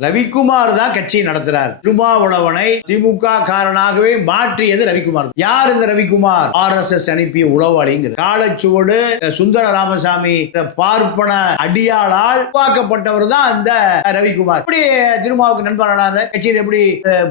ரவிக்குமார் தான் கட்சியை நடத்துறார். திருமாவளவனை திமுக காரனாகவே மாற்றியது ரவிக்குமார். யார் இந்த ரவிக்குமார்? RSS அனுப்பிய உளவாளிங்கிற காலச்சுவடு சுந்தர ராமசாமி பார்ப்பன அடியாளால் உருவாக்கப்பட்டவர் தான் இந்த ரவிக்குமார். எப்படி திருமாவுக்கு நண்பரான கட்சியில் எப்படி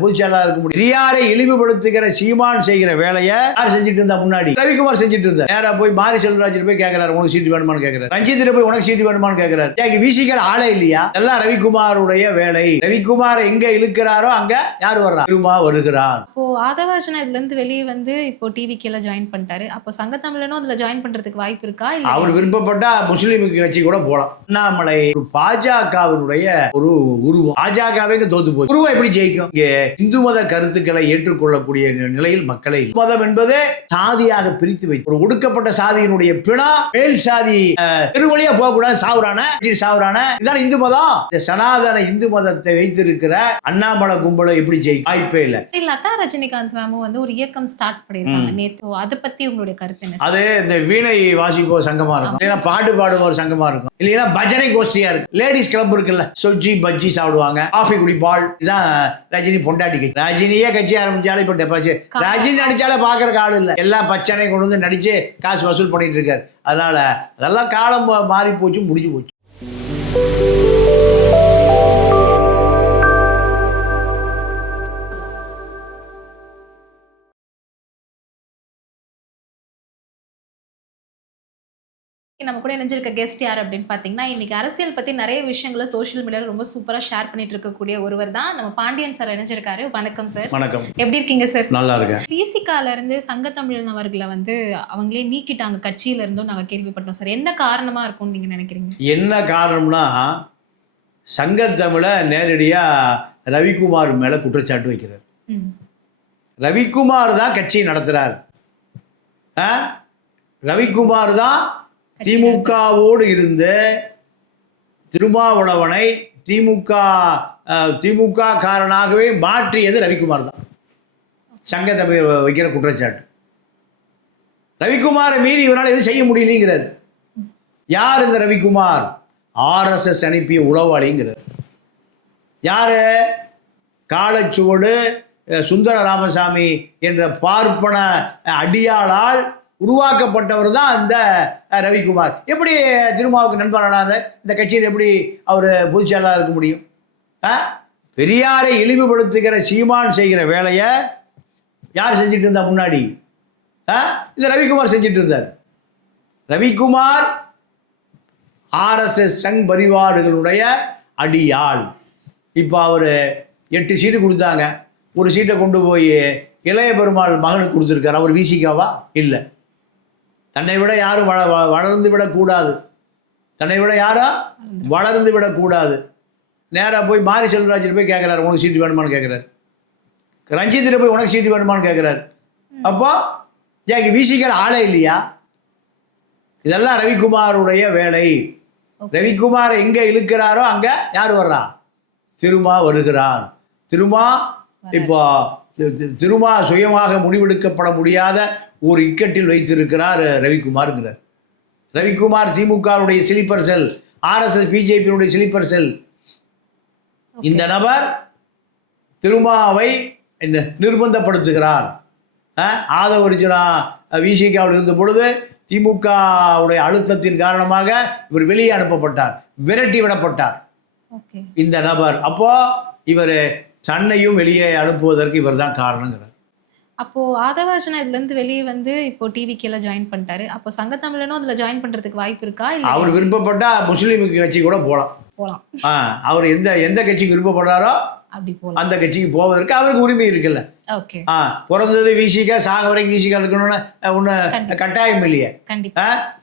பொதுச்செயலாளர் இருக்க முடியும்? பெரியாரை இழிவுபடுத்துகிற சீமான் செய்கிற வேலையை யார் செஞ்சுட்டு இருந்தா? முன்னாடி ரவிக்குமார் செஞ்சுட்டு இருந்தா. நேரா போய் மாரி செல்வராஜ் போய் கேட்கிறாரு, உனக்கு சீட்டு வேணுமான்னு கேட்கிறாரு. ரஞ்சித் போய் உனக்கு சீட்டு வேணுமான்னு கேட்கிறாரு. விசிகள் ஆளே இல்லையா? எல்லாம் ரவிக்குமாருடைய வேலை. ரவிக்குமார் எங்க இழுக்கிறாரோ அங்க யார் வர்றா? திருமா வருகிறார். இப்போ ஆதவாஜனா இதுல இருந்து வெளியே வந்து இப்போ டிவிக்கேல ஜாயின் பண்ணிட்டாரு. அப்போ சங்க தமிழனும் அதுல ஜாயின் பண்றதுக்கு வாய்ப்பு இருக்கா? அவர் விருப்பப்பட்டா முஸ்லீம் கட்சி கூட போலாம். அண்ணாமலை பாஜகவினுடைய ஒரு உருவம். பாஜகவே தோத்து போச்சு. உருவம் எப்படி ஜெயிக்கும்? இங்க இந்து மத கருத்துக்களை ஏற்றுக்கொள்ளக்கூடிய நிலையில் மக்களை மதம் என்பது சாதியாக பிரித்து வைத்து ஒரு ஒடுக்கப்பட்ட சாதியினுடைய பிணா மேல் சாதி திருவழியா போக கூடாது. சாவுரான இதான் இந்து மதம். சனாதன இந்து மதத்தை வைத்திருக்கிற அண்ணாமலை கும்பல எப்படி ஜெயிக்கும்? வாய்ப்பே இல்ல. லதா ரஜினிகாந்த் மேமும் வந்து ஒரு இயக்கம் ஸ்டார்ட் பண்ணிருக்காங்க நேத்து. அதை பத்தி உங்களுடைய கருத்து என்ன? அது இந்த வீணை வாசிப்போர் சங்கமா இருக்கும், இல்லைன்னா பாட்டு பாடுவோர் சங்கமா இருக்கும், இல்லைன்னா பஜனை கோஷ்டியா இருக்கு. லேடிஸ் கிளப் இருக்குல்ல, சொஜ்ஜி பஜ்ஜி சாப்பிடுவாங்க, காஃபி குடிப்பால். இதான் ரஜினி பொண்டாட்டி. ரஜினியே கட்சி ஆரம்பிச்சாலே இப்ப டெபாசிட். ரஜினி நடிச்சாலே பாக்குறக்கு ஆள் இல்ல. எல்லாம் பச்சனை கொண்டு வந்து நடிச்சு காசு வசூல் பண்ணிட்டு இருக்காரு. அதனால அதெல்லாம் காலம் மாறி போச்சு, முடிஞ்சு போச்சு. நம்ம கூட இணைஞ்சிருக்க கெஸ்ட் யார் அப்படின்னு பார்த்தீங்கன்னா, இன்னைக்கு அரசியல் பற்றி நிறைய விஷயங்களை சோஷியல் மீடியாவில் ரொம்ப சூப்பராக ஷேர் பண்ணிட்டு இருக்கக்கூடிய ஒருவர் தான் நம்ம பாண்டியன் சார் இணைஞ்சிருக்காரு. வணக்கம் சார். வணக்கம். எப்படி இருக்கீங்க சார்? நல்லா இருக்கேன். பிசிகால இருந்து சங்கத்தமிழன் அவர்களை வந்து அவங்களே நீக்கிட்டாங்க கட்சியில இருந்தும் நாங்கள் கேள்விப்பட்டோம் சார். என்ன காரணமா இருக்கும்னு நீங்க நினைக்கிறீங்க? என்ன காரணம்னா, சங்கத்தமிழை நேரடியா ரவிக்குமார் மேல குற்றச்சாட்டு வைக்கிறார். ரவிக்குமார் தான் கட்சியை நடத்துறார். ரவிக்குமார் தான் திமுகவோடு இருந்து திருமாவளவனை திமுக காரனாகவே மாற்றியது ரவிக்குமார் தான். சங்கத்தமிழ் வைக்கிற குற்றச்சாட்டு. ரவிக்குமாரை மீறி இவரால் எதுவும் செய்ய முடியலைங்கிறார். யார் இந்த ரவிக்குமார்? RSS அனுப்பிய உளவாளிங்கிறார். யாரு? காலச்சுவடு சுந்தர ராமசாமி என்ற பார்ப்பன அடியாளால் உருவாக்கப்பட்டவர் தான் இந்த ரவிக்குமார். எப்படி திருமாவுக்கு நண்பரான இந்த கட்சியில் எப்படி அவர் பொதுச்செயலாளர் இருக்க முடியும்? பெரியாரை இழிவுபடுத்துகிற சீமான் செய்கிற வேலையை யார் செஞ்சுட்டு இருந்தா? முன்னாடி இந்த ரவிக்குமார் செஞ்சுட்டு இருந்தார். ரவிக்குமார் RSS சங் பரிவார்களுடைய அடியாள். இப்போ அவர் 8 சீட்டு கொடுத்தாங்க. ஒரு சீட்டை கொண்டு போய் இளைய பெருமாள் மகனுக்கு கொடுத்துருக்காரு. அவர் விசிகாவா? இல்லை. தன்னை விட யாரும் வளர்ந்து விடக்கூடாது. வளர்ந்து விடக்கூடாது. நேராக போய் மாரி செல்வராஜ் போய் கேட்குறாரு, உனக்கு சீட்டு வேணுமான்னு கேட்குறாரு. ரஞ்சித் போய் உனக்கு சீட்டு வேணுமான்னு கேட்குறாரு. அப்போ விசிகள் ஆளே இல்லையா? இதெல்லாம் ரவிக்குமாருடைய வேலை. ரவிக்குமார் எங்க இழுக்கிறாரோ அங்க யார் வர்றா? திருமா வருகிறார். திருமா சுயமாக முடிவெடுக்கப்பட முடியாத ஒரு இக்கட்டில் வைத்திருக்கிறார் ரவிக்குமார்ங்கிறார். ரவிக்குமார் திமுகவுடைய ஸ்லீப்பர் செல், RSS பிஜேபியினுடைய ஸ்லீப்பர் செல். இந்த நபர் திருமாவை நிர்பந்தப்படுத்துகிறார். ஆதவர்ஜுனா விசிகாவில் இருந்த பொழுது திமுகவுடைய அழுத்தத்தின் காரணமாக இவர் வெளியே அனுப்பப்பட்டார், விரட்டி விடப்பட்டார் இந்த நபர். அப்போ இவர் தன்னையும் வெளியே அனுப்புவதற்கு இவர் தான் காரணங்கிறார். அப்போ ஆதவாஜனா இதுல இருந்து வெளியே வந்து இப்போ டிவிக்கேல ஜாயின் பண்ணிட்டாரு. அப்போ சங்கத்தமிழனும் அதுல ஜாயின் பண்றதுக்கு வாய்ப்பு இருக்கா? அவர் விருப்பப்பட்டா முஸ்லீம் கட்சி கூட போலாம். அவர் எந்த கட்சிக்கு விருப்பப்படுறாரோ அந்த கட்சிக்கு போவதற்கு அவருக்கு உரிமை இருக்குல்ல. பிறந்தது விசிக, சாக வரைக்கும் விசிக இருக்கணும்னு ஒண்ணு கட்டாயம் இல்லையே.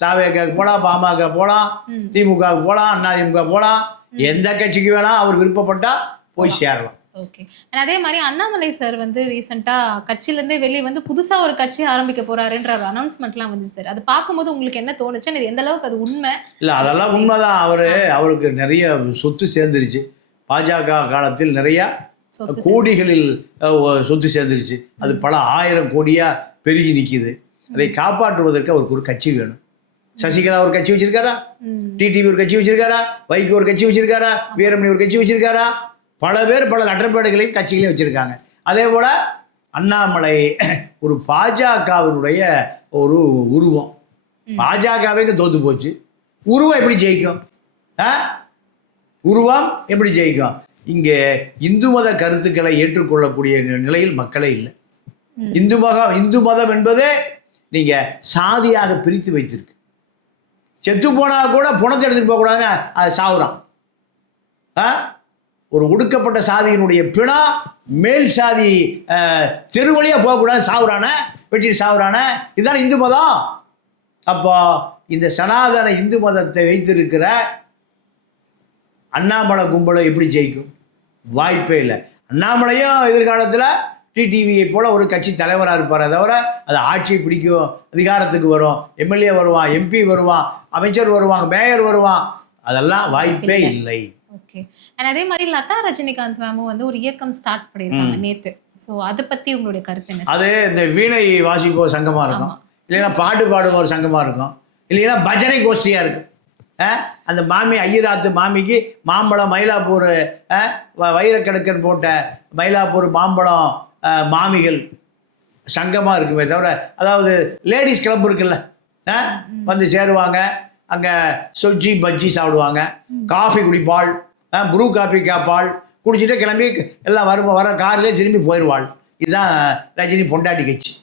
தாவேக போலாம், பாமக போலாம், திமுக போலாம், அதிமுக போலாம். எந்த கட்சிக்கு வேணா அவர் விருப்பப்பட்டா போய் சேரலாம். அதே மாதிரி அண்ணாமலை சார் வந்து ரீசெண்டா கட்சியில இருந்தே வெளியே வந்து புதுசா ஒரு கட்சி ஆரம்பிக்க போறாருன்ற அனௌன்ஸ்மெண்ட்லாம் வந்து சார், அது பார்க்கும்போது உங்களுக்கு என்ன தோணுச்சு? இது எந்த அளவுக்கு அது உண்மை? இல்ல, அதெல்லாம் உண்மைதான். அவருக்கு நிறைய சொத்து சேர்ந்துருச்சு. பாஜக காலத்தில் நிறைய கோடிகளில் சொத்து சேர்ந்துருச்சு. அது பல 1000 கோடியா பெருகி நிக்குது. அதை காப்பாற்றுவதற்கு அவருக்கு ஒரு கட்சி வேணும். சசிகலா ஒரு கட்சி வச்சிருக்காரா? டிடிவி ஒரு கட்சி வச்சிருக்காரா? வைகோ ஒரு கட்சி வச்சிருக்காரா? வீரமணி ஒரு கட்சி வச்சிருக்காரா? பல பேர் பல லட்டர்பேடுகளையும் கட்சிகளையும் வச்சுருக்காங்க. அதே போல் அண்ணாமலை ஒரு பாஜகவினுடைய ஒரு உருவம். பாஜகவே தோத்து போச்சு. உருவம் எப்படி ஜெயிக்கும்? உருவம் எப்படி ஜெயிக்கும்? இங்கே இந்து மத கருத்துக்களை ஏற்றுக்கொள்ளக்கூடிய நிலையில் மக்களே இல்லை. இந்து மதம் என்பதே நீங்க சாதியாக பிரித்து வைத்திருக்கு. செத்து போனா கூட பணத்தை எடுத்துட்டு போக கூடாதுன்னு அது சாவுறான். ஒரு ஒடுக்கப்பட்ட சாதியினுடைய பிணா மேல் சாதி தெரு வழியா போகக்கூடாது சாவுறான, வெட்டிட்டு சாவுறான. இதுதான் இந்து மதம். அப்போ இந்த சனாதன இந்து மதத்தை வைத்திருக்கிற அண்ணாமலை கும்பலை எப்படி ஜெயிக்கும்? வாய்ப்பே இல்லை. அண்ணாமலையும் எதிர்காலத்தில் டிடிவியை போல ஒரு கட்சி தலைவராக இருப்பார். தவிர அது ஆட்சியை பிடிக்கும், அதிகாரத்துக்கு வரும், எம்எல்ஏ வருவான், எம்பி வருவான், அமைச்சர் வருவாங்க, மேயர் வருவான். அதெல்லாம் வாய்ப்பே இல்லை. ஓகே. அதே மாதிரி லதா ரஜினிகாந்த் மேமும் வந்து ஒரு இயக்கம் ஸ்டார்ட் பண்ணியிருக்காங்க நேத்து. ஸோ அதை பற்றி உங்களுடைய கருத்து என்ன? அது இந்த வீணை வாசிப்போ சங்கமாக இருக்கும், இல்லைன்னா பாட்டு பாடும் ஒரு சங்கமாக இருக்கும், இல்லைன்னா பஜனை கோஷ்டியாக இருக்கும். அந்த மாமி ஐயராத்து மாமிக்கு மாம்பழம் மயிலாப்பூர் வைரக்கடுக்கன் போட்ட மயிலாப்பூர் மாம்பழம் மாமிகள் சங்கமாக இருக்குமே தவிர, அதாவது லேடிஸ் கிளப் இருக்குல்ல, வந்து சேருவாங்க, அங்கே சொஜ்ஜி பஜ்ஜி சாப்பிடுவாங்க, காஃபி குடிப்பாள், ப்ரூ காஃபி கேட்பாள், குடிச்சிட்டு கிளம்பி எல்லாம் வர கார்லேயே திரும்பி போயிடுவாள். இதுதான் ரஜினி பொண்டாட்டி கட்சி.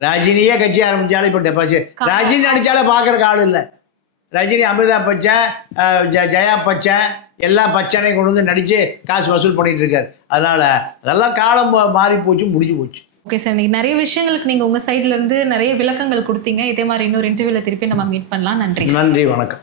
ரஜினியே கட்சி ஆரம்பித்தாலும் இப்போ டெபாசிட் ரஜினி அடித்தாலே பார்க்குறக்கு ஆள் இல்லை. ரஜினி அமிர்தா பச்சன், ஜெயா பச்சன் எல்லாம் பச்சனையும் கொண்டு வந்து நடித்து காசு வசூல் பண்ணிட்டு இருக்காரு. அதனால் அதெல்லாம் காலம் மாறி போச்சு, முடிஞ்சு போச்சு. ஓகே சார், நீங்கள் நிறைய விஷயங்களுக்கு நீங்கள் உங்கள் சைட்லேருந்து நிறைய விளக்கங்கள் கொடுத்தீங்க. இதே மாதிரி இன்னொரு இன்டர்வியூவில் திருப்பி நம்ம மீட் பண்ணலாம். நன்றி. நன்றி, வணக்கம்.